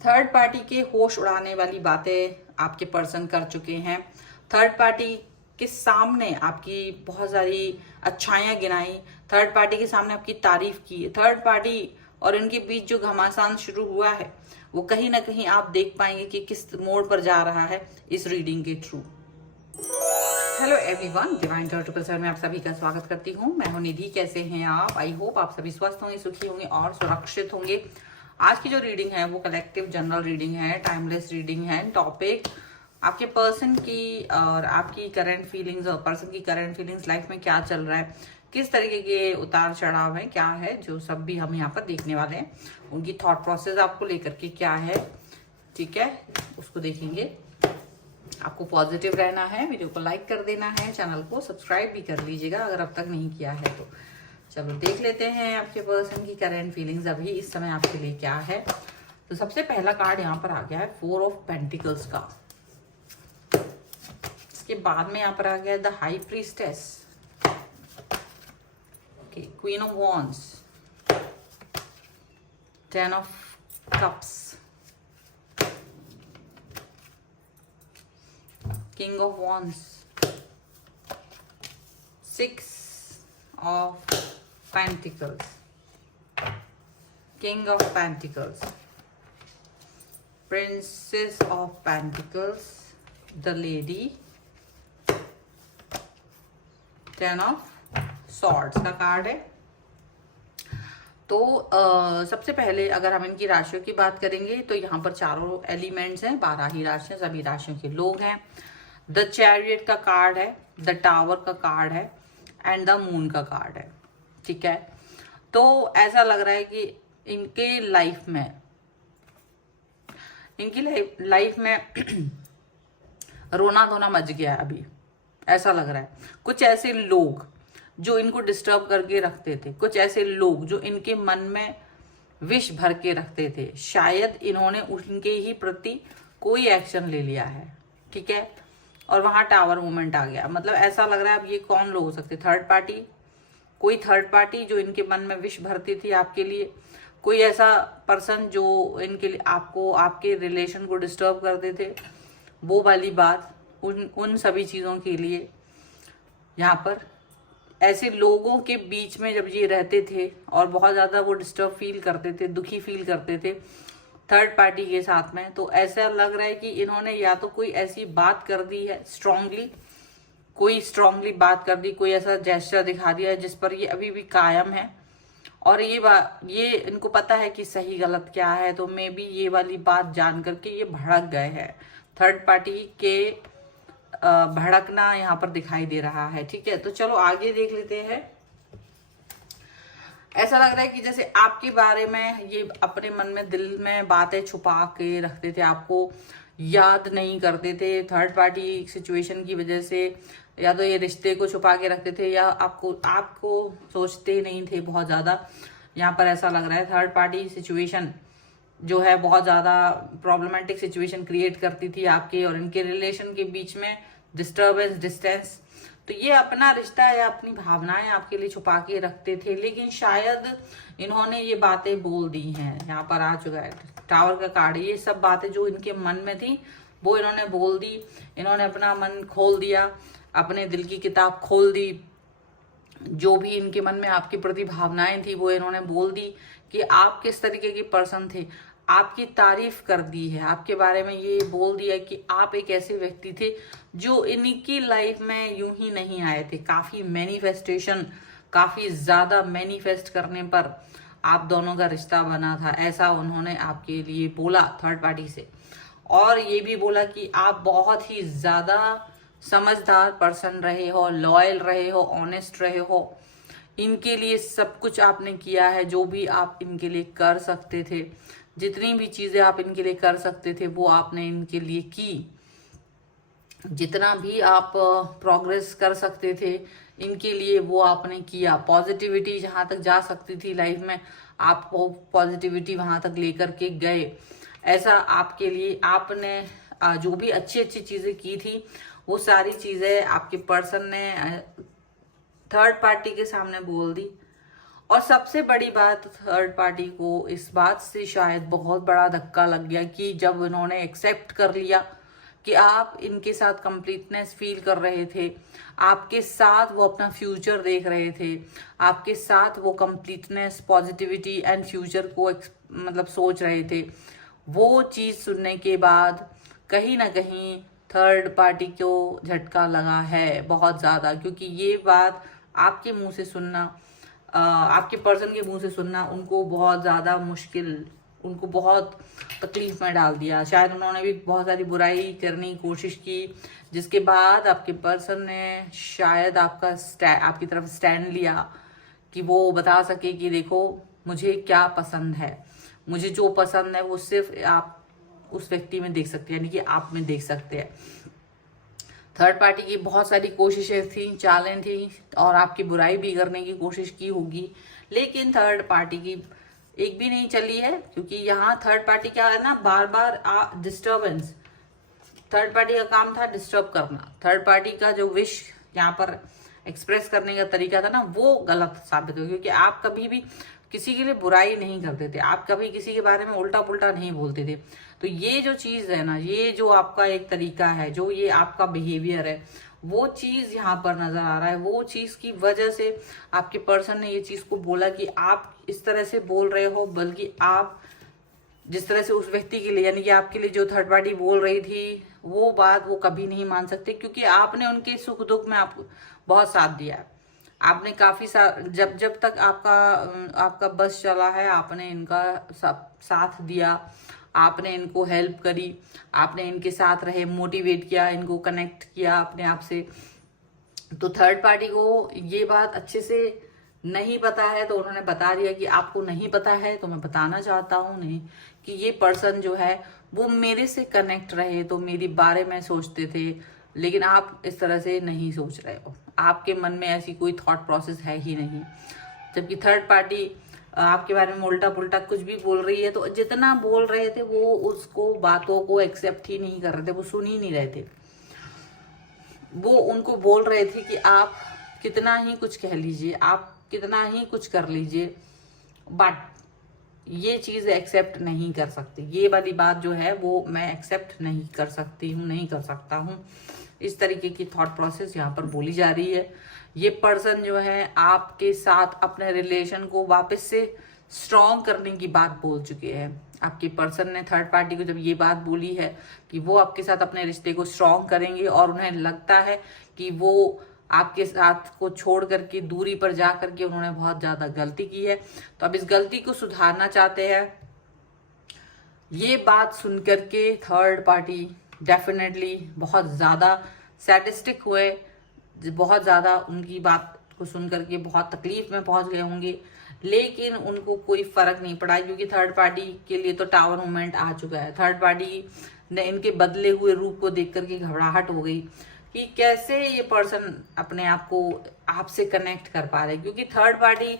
Third party के होश उड़ाने वाली बातें आपके पर्सन कर चुके हैं। थर्ड पार्टी के सामने आपकी बहुत सारी अच्छाइयाँ गिनाई, थर्ड पार्टी के सामने आपकी तारीफ की। थर्ड पार्टी और इनके बीच जो घमासान शुरू हुआ है वो कहीं ना कहीं आप देख पाएंगे कि किस मोड़ पर जा रहा है इस रीडिंग के थ्रू। हेलो एवरीवन, डिवाइन टॉर्टिकल सर में आप सभी का स्वागत करती हूँ। मैं हूँ निधि। कैसे हैं आप? आई होप आप सभी स्वस्थ होंगे, सुखी होंगे और सुरक्षित होंगे। आज की जो रीडिंग है वो कलेक्टिव जनरल रीडिंग है, टाइमलेस रीडिंग है। टॉपिक आपके पर्सन की और आपकी करंट फीलिंग्स और पर्सन की करंट फीलिंग्स, लाइफ में क्या चल रहा है, किस तरीके के उतार चढ़ाव है, क्या है, जो सब भी हम यहाँ पर देखने वाले हैं। उनकी थॉट प्रोसेस आपको लेकर के क्या है, ठीक है, उसको देखेंगे। आपको पॉजिटिव रहना है, वीडियो को लाइक कर देना है, चैनल को सब्सक्राइब भी कर लीजिएगा अगर अब तक नहीं किया है तो। चलो देख लेते हैं आपके पर्सन की करंट फीलिंग्स अभी इस समय आपके लिए क्या है। तो सबसे पहला कार्ड यहाँ पर आ गया है 4 ऑफ पेंटिकल्स का। इसके बाद में यहाँ पर आ गया है the high priestess, okay, queen of wands, 10 of cups, King of Wands, 6 of Pentacles, King of Pentacles, Princess of Pentacles, the Lady, 10 of Swords का कार्ड है। तो सबसे पहले अगर हम इनकी राशियों की बात करेंगे तो यहाँ पर चारों एलिमेंट्स हैं, 12 ही राशियां, सभी राशियों के लोग हैं। द चैरियट का कार्ड है, द टावर का कार्ड है एंड द मून का कार्ड है, ठीक है। तो ऐसा लग रहा है कि इनके लाइफ में रोना धोना मच गया है अभी, ऐसा लग रहा है। कुछ ऐसे लोग जो इनको डिस्टर्ब करके रखते थे, कुछ ऐसे लोग जो इनके मन में विष भर के रखते थे, शायद इन्होंने उनके ही प्रति कोई एक्शन ले लिया है, ठीक है। और वहां टावर मूवमेंट आ गया, मतलब ऐसा लग रहा है। अब ये कौन लोग हो सकते? थर्ड पार्टी, कोई थर्ड पार्टी जो इनके मन में विष भरती थी आपके लिए, कोई ऐसा पर्सन जो इनके लिए आपको, आपके रिलेशन को डिस्टर्ब करते थे, वो वाली बात, उन सभी चीजों के लिए यहाँ पर ऐसे लोगों के बीच में जब ये रहते थे और बहुत ज्यादा वो डिस्टर्ब फील करते थे, दुखी फील करते थे थर्ड पार्टी के साथ में, तो ऐसा लग रहा है कि इन्होंने या तो कोई ऐसी बात कर दी है स्ट्रांगली बात कर दी, कोई ऐसा जेस्चर दिखा दिया है जिस पर ये अभी भी कायम है और ये इनको पता है कि सही गलत क्या है। तो मे बी ये वाली बात जान करके ये भड़क गए हैं। थर्ड पार्टी के भड़कना यहाँ पर दिखाई दे रहा है, ठीक है। तो चलो आगे देख लेते हैं। ऐसा लग रहा है कि जैसे आपके बारे में ये अपने मन में, दिल में बातें छुपा के रखते थे, आपको याद नहीं करते थे। थर्ड पार्टी सिचुएशन की वजह से या तो ये रिश्ते को छुपा के रखते थे या आपको सोचते नहीं थे बहुत ज्यादा। यहाँ पर ऐसा लग रहा है थर्ड पार्टी सिचुएशन जो है बहुत ज्यादा प्रॉब्लमेटिक सिचुएशन क्रिएट करती थी आपके और इनके रिलेशन के बीच में, डिस्टर्बेंस, डिस्टेंस। तो ये अपना रिश्ता या अपनी भावनाएं आपके लिए छुपा के रखते थे, लेकिन शायद इन्होंने ये बातें बोल दी हैं। यहाँ पर आ चुका है टावर का कार्ड। ये सब बातें जो इनके मन में थी वो इन्होंने बोल दी। इन्होंने अपना मन खोल दिया, अपने दिल की किताब खोल दी। जो भी इनके मन में आपके प्रति भावनाएं थी वो इन्होंने बोल दी कि आप किस तरीके के पर्सन थे। आपकी तारीफ कर दी है, आपके बारे में ये बोल दिया कि आप एक ऐसे व्यक्ति थे जो इनकी लाइफ में यूं ही नहीं आए थे। काफी मैनिफेस्टेशन, काफी ज्यादा मैनिफेस्ट करने पर आप दोनों का रिश्ता बना था, ऐसा उन्होंने आपके लिए बोला थर्ड पार्टी से। और ये भी बोला कि आप बहुत ही ज्यादा समझदार पर्सन रहे हो, लॉयल रहे हो, ऑनेस्ट रहे हो। इनके लिए सब कुछ आपने किया है, जो भी आप इनके लिए कर सकते थे, जितनी भी चीजें आप इनके लिए कर सकते थे वो आपने इनके लिए की। जितना भी आप प्रोग्रेस कर सकते थे इनके लिए वो आपने किया। पॉजिटिविटी जहां तक जा सकती थी लाइफ में, आप वो पॉजिटिविटी वहां तक लेकर के गए। ऐसा आपके लिए आपने जो भी अच्छी अच्छी चीजें की थी वो सारी चीजें आपके पर्सन ने थर्ड पार्टी के सामने बोल दी और सबसे बड़ी बात, थर्ड पार्टी को इस बात से शायद बहुत बड़ा धक्का लग गया कि जब उन्होंने एक्सेप्ट कर लिया कि आप इनके साथ कंप्लीटनेस फील कर रहे थे, आपके साथ वो अपना फ्यूचर देख रहे थे, आपके साथ वो कंप्लीटनेस, पॉजिटिविटी एंड फ्यूचर को मतलब सोच रहे थे, वो चीज़ सुनने के बाद कहीं ना कहीं थर्ड पार्टी को झटका लगा है बहुत ज़्यादा। क्योंकि ये बात आपके मुंह से सुनना, आपके पर्सन के मुंह से सुनना उनको बहुत ज़्यादा मुश्किल, उनको बहुत तकलीफ में डाल दिया। शायद उन्होंने भी बहुत सारी बुराई करने की कोशिश की, जिसके बाद आपके पर्सन ने शायद आपकी तरफ स्टैंड लिया कि वो बता सके कि देखो मुझे क्या पसंद है, मुझे जो पसंद है वो सिर्फ आप उस व्यक्ति में देख सकते हैं, यानी कि आप में देख सकते हैं। थर्ड पार्टी की बहुत सारी कोशिशें थी, चालें थी, और आपकी बुराई भी करने की कोशिश की होगी, लेकिन थर्ड पार्टी की एक भी नहीं चली है। क्योंकि यहाँ थर्ड पार्टी क्या है ना, बार बार डिस्टर्बेंस, थर्ड पार्टी का काम था डिस्टर्ब करना। थर्ड पार्टी का जो विश यहाँ पर एक्सप्रेस करने का तरीका था ना, वो गलत साबित हो। क्योंकि आप कभी भी किसी के लिए बुराई नहीं करते थे, आप कभी किसी के बारे में उल्टा पुल्टा नहीं बोलते थे। तो ये जो चीज़ है ना, ये जो आपका एक तरीका है, जो ये आपका बिहेवियर है, वो चीज़ यहाँ पर नज़र आ रहा है। वो चीज़ की वजह से आपके पर्सन ने ये चीज़ को बोला कि आप इस तरह से बोल रहे हो, बल्कि आप जिस तरह से उस व्यक्ति के लिए, यानी कि आपके लिए जो थर्ड पार्टी बोल रही थी, वो बात वो कभी नहीं मान सकते। क्योंकि आपने उनके सुख दुख में आपको बहुत साथ दिया है। आपने काफ़ी जब जब तक आपका बस चला है, आपने इनका साथ दिया, आपने इनको हेल्प करी, आपने इनके साथ रहे, मोटिवेट किया, इनको कनेक्ट किया अपने आप से। तो थर्ड पार्टी को ये बात अच्छे से नहीं पता है, तो उन्होंने बता दिया कि आपको नहीं पता है, तो मैं बताना चाहता हूँ नहीं कि ये पर्सन जो है वो मेरे से कनेक्ट रहे तो मेरी बारे में सोचते थे, लेकिन आप इस तरह से नहीं सोच रहे हो, आपके मन में ऐसी कोई थॉट प्रोसेस है ही नहीं। जबकि थर्ड पार्टी आपके बारे में उल्टा पुल्टा कुछ भी बोल रही है, तो जितना बोल रहे थे वो उसको बातों को एक्सेप्ट ही नहीं कर रहे थे, वो सुन ही नहीं रहे थे। वो उनको बोल रहे थे कि आप कितना ही कुछ कह लीजिए, आप कितना ही कुछ कर लीजिए, बट ये चीज़ एक्सेप्ट नहीं कर सकती, ये वाली बात जो है वो मैं एक्सेप्ट नहीं कर सकती हूँ, नहीं कर सकता हूँ। इस तरीके की थॉट प्रोसेस यहाँ पर बोली जा रही है। ये पर्सन जो है आपके साथ अपने रिलेशन को वापस से स्ट्रॉन्ग करने की बात बोल चुके हैं। आपके पर्सन ने थर्ड पार्टी को जब ये बात बोली है कि वो आपके साथ अपने रिश्ते को स्ट्रॉन्ग करेंगे, और उन्हें लगता है कि वो आपके साथ को छोड़ करके दूरी पर जा करके उन्होंने बहुत ज़्यादा गलती की है, तो अब इस गलती को सुधारना चाहते हैं। ये बात सुन करके थर्ड पार्टी डेफिनेटली बहुत ज़्यादा सैटिस्टिक हुए, बहुत ज़्यादा उनकी बात को सुन करके बहुत तकलीफ में पहुंच गए होंगे, लेकिन उनको कोई फ़र्क नहीं पड़ा। क्योंकि थर्ड पार्टी के लिए तो टावर मोमेंट आ चुका है। थर्ड पार्टी ने इनके बदले हुए रूप को देख करके घबराहट हो गई कि कैसे ये पर्सन अपने आप को आपसे कनेक्ट कर पा रहे। क्योंकि थर्ड पार्टी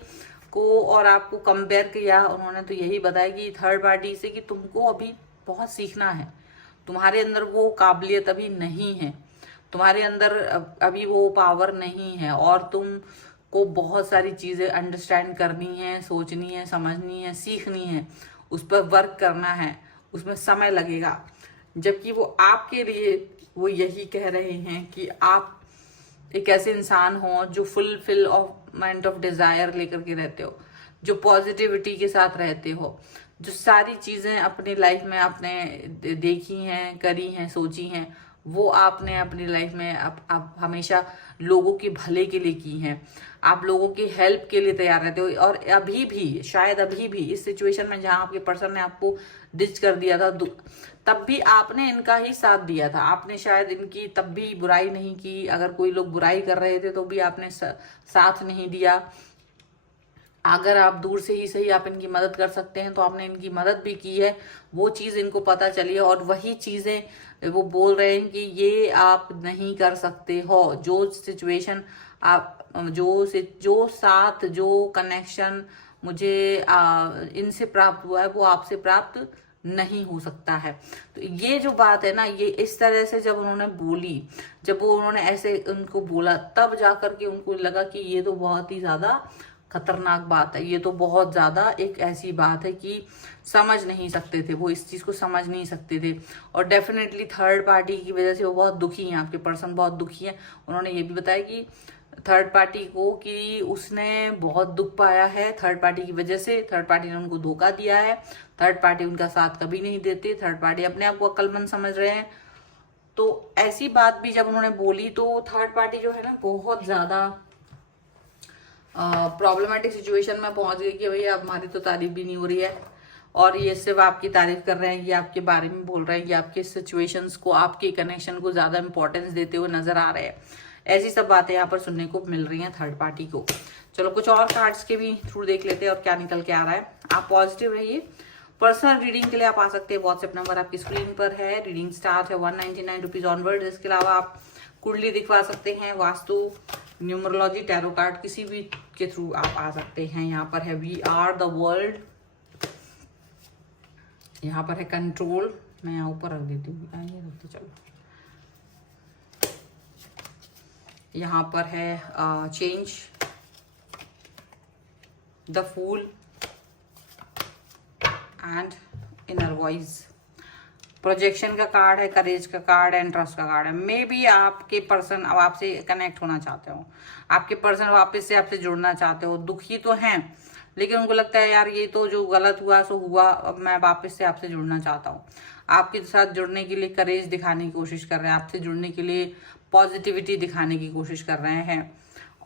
को और आपको कंपेयर किया उन्होंने, तो यही बताया कि थर्ड पार्टी से कि तुमको अभी बहुत सीखना है, तुम्हारे अंदर वो काबिलियत अभी नहीं है, तुम्हारे अंदर अभी वो पावर नहीं है, और तुम को बहुत सारी चीज़ें अंडरस्टैंड करनी है, सोचनी है, समझनी है, सीखनी है, उस पर वर्क करना है, उसमें समय लगेगा। जबकि वो आपके लिए वो यही कह रहे हैं कि आप एक ऐसे इंसान हो जो फुलफिलमेंट ऑफ डिज़ायर लेकर के रहते हो, जो पॉजिटिविटी के साथ रहते हो, जो सारी चीज़ें अपनी लाइफ में आपने देखी हैं, करी हैं, सोची हैं, वो आपने अपनी लाइफ में आप हमेशा लोगों के भले के लिए की हैं, आप लोगों की हेल्प के लिए तैयार रहते हो। और अभी भी, शायद अभी भी इस सिचुएशन में जहाँ आपके पर्सन ने आपको डिच कर दिया था, तब भी आपने इनका ही साथ दिया था। आपने शायद इनकी तब भी बुराई नहीं की, अगर कोई लोग बुराई कर रहे थे तो भी आपने साथ नहीं दिया। अगर आप दूर से ही सही आप इनकी मदद कर सकते हैं तो आपने इनकी मदद भी की है। वो चीज़ इनको पता चली है, और वही चीज़ें वो बोल रहे हैं कि ये आप नहीं कर सकते हो। जो सिचुएशन आप जो साथ जो कनेक्शन मुझे इनसे प्राप्त हुआ है वो आपसे प्राप्त नहीं हो सकता है। तो ये जो बात है ना, ये इस तरह से जब उन्होंने बोली, जब वो उन्होंने ऐसे उनको बोला, तब जाकर के उनको लगा कि ये तो बहुत ही ज़्यादा खतरनाक बात है। ये तो बहुत ज्यादा एक ऐसी बात है कि समझ नहीं सकते थे, वो इस चीज को समझ नहीं सकते थे। और डेफिनेटली थर्ड पार्टी की वजह से वो बहुत दुखी हैं, आपके पर्सन बहुत दुखी हैं। उन्होंने ये भी बताया कि थर्ड पार्टी को कि उसने बहुत दुख पाया है थर्ड पार्टी की वजह से, थर्ड पार्टी ने उनको धोखा दिया है, थर्ड पार्टी उनका साथ कभी नहीं देते, थर्ड पार्टी अपने आप को अक्लमंद समझ रहे हैं। तो ऐसी बात भी जब उन्होंने बोली तो थर्ड पार्टी जो है ना बहुत ज्यादा प्रॉब्लमेटिक सिचुएशन में पहुंच गई कि भैया अब हमारी तो तारीफ भी नहीं हो रही है, और ये सिर्फ आपकी तारीफ कर रहे हैं, ये आपके बारे में बोल रहे हैं, ये आपके सिचुएशंस को, आपके कनेक्शन को ज्यादा इंपॉर्टेंस देते हुए नजर आ रहे हैं। ऐसी सब बातें यहाँ पर सुनने को मिल रही हैं थर्ड पार्टी को। चलो कुछ और कार्ड्स के भी थ्रू देख लेते हैं और क्या निकल के आ रहा है। आप पॉजिटिव रहिए। पर्सनल रीडिंग के लिए आप आ सकते हैं, व्हाट्सएप नंबर आपकी स्क्रीन पर है। रीडिंग स्टार्ट है 199 रुपीज ऑनवर्ड। इसके अलावा आप कुंडली दिखवा सकते हैं, वास्तु, न्यूमरोलॉजी, टैरो कार्ड, किसी भी के थ्रू आप आ सकते हैं। यहाँ पर है वी आर द वर्ल्ड, यहाँ पर है कंट्रोल, मैं यहाँ ऊपर रख देती हूँ, ये रखते चलो। यहाँ पर है change, the fool and inner voice. Projection का कार्ड है, करेज का कार्ड है, ट्रस्ट का कार्ड है। मे बी आपके पर्सन अब आपसे कनेक्ट होना चाहते हो, आपके पर्सन वापस से आपसे जुड़ना चाहते हो। दुखी तो हैं लेकिन उनको लगता है यार ये तो जो गलत हुआ सो हुआ, अब मैं वापस से आपसे जुड़ना चाहता हूँ। आपके साथ जुड़ने के लिए करेज दिखाने की कोशिश कर रहे हैं, आपसे जुड़ने के लिए पॉजिटिविटी दिखाने की कोशिश कर रहे हैं।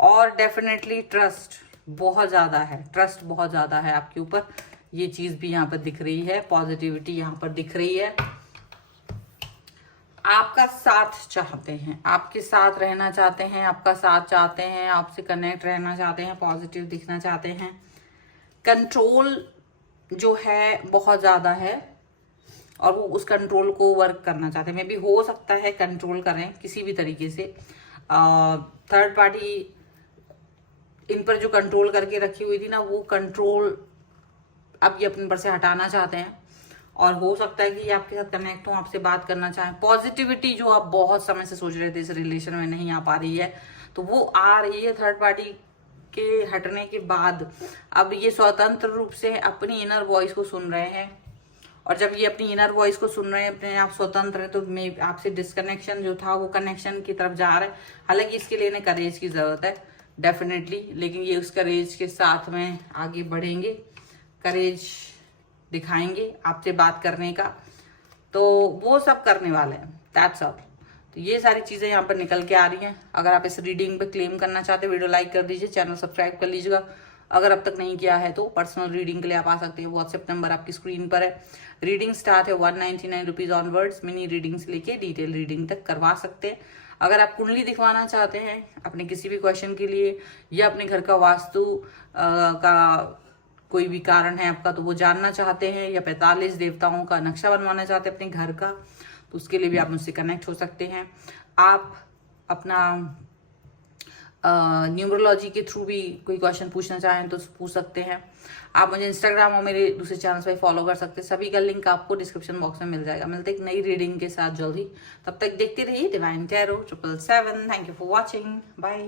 और डेफिनेटली ट्रस्ट बहुत ज्यादा है, ट्रस्ट बहुत ज्यादा है आपके ऊपर, ये चीज भी यहाँ पर दिख रही है। पॉजिटिविटी यहाँ पर दिख रही है। आपका साथ चाहते हैं, आपके साथ रहना चाहते हैं, आपका साथ चाहते हैं, आपसे कनेक्ट रहना चाहते हैं, पॉजिटिव दिखना चाहते हैं। कंट्रोल जो है बहुत ज्यादा है और वो उस कंट्रोल को वर्क करना चाहते हैं। मे भी हो सकता है कंट्रोल करें किसी भी तरीके से। थर्ड पार्टी इन पर जो कंट्रोल करके रखी हुई थी ना, वो कंट्रोल अब ये अपने पर से हटाना चाहते हैं। और हो सकता है कि ये आपके साथ कनेक्ट हो, आपसे बात करना चाहें। पॉजिटिविटी जो आप बहुत समय से सोच रहे थे इस रिलेशन में नहीं आ पा रही है, तो वो आ रही है थर्ड पार्टी के हटने के बाद। अब ये स्वतंत्र रूप से अपनी इनर वॉइस को सुन रहे हैं, और जब ये अपनी इनर वॉइस को सुन रहे हैं, अपने आप स्वतंत्र है, तो मे आपसे डिस्कनेक्शन जो था वो कनेक्शन की तरफ जा रहा है। हालांकि इसके लिए इन्हें करेज की जरूरत है डेफिनेटली, लेकिन ये उस करेज के साथ में आगे बढ़ेंगे, करेज दिखाएंगे आपसे बात करने का, तो वो सब करने वाले हैं। That's all. तो ये सारी चीजें यहाँ पर निकल के आ रही हैं। अगर आप इस रीडिंग पे क्लेम करना चाहते हैं, वीडियो लाइक कर दीजिए, चैनल सब्सक्राइब कर लीजिएगा अगर अब तक नहीं किया है तो। पर्सनल रीडिंग के लिए आप आ सकते हैं, व्हाट्सएप नंबर आपकी स्क्रीन पर है। रीडिंग स्टार्ट है 199 रुपीज ऑनवर्ड्स। मिनी रीडिंग से लेके डिटेल रीडिंग तक करवा सकते हैं। अगर आप कुंडली दिखवाना चाहते हैं अपने किसी भी क्वेश्चन के लिए, या अपने घर का वास्तु का कोई भी कारण है आपका तो वो जानना चाहते हैं, या 45 देवताओं का नक्शा बनवाना चाहते हैं अपने घर का, तो उसके लिए भी आप मुझसे कनेक्ट हो सकते हैं। आप अपना न्यूमरोलॉजी के थ्रू भी कोई क्वेश्चन पूछना चाहें तो पूछ सकते हैं। आप मुझे इंस्टाग्राम और मेरे दूसरे चैनल्स पे फॉलो कर सकते हैं, सभी का लिंक आपको डिस्क्रिप्शन बॉक्स में मिल जाएगा। मिलते एक नई रीडिंग के साथ जल्दी, तब तक देखते रहिए Divine Tarot 777। Thank you for watching, bye.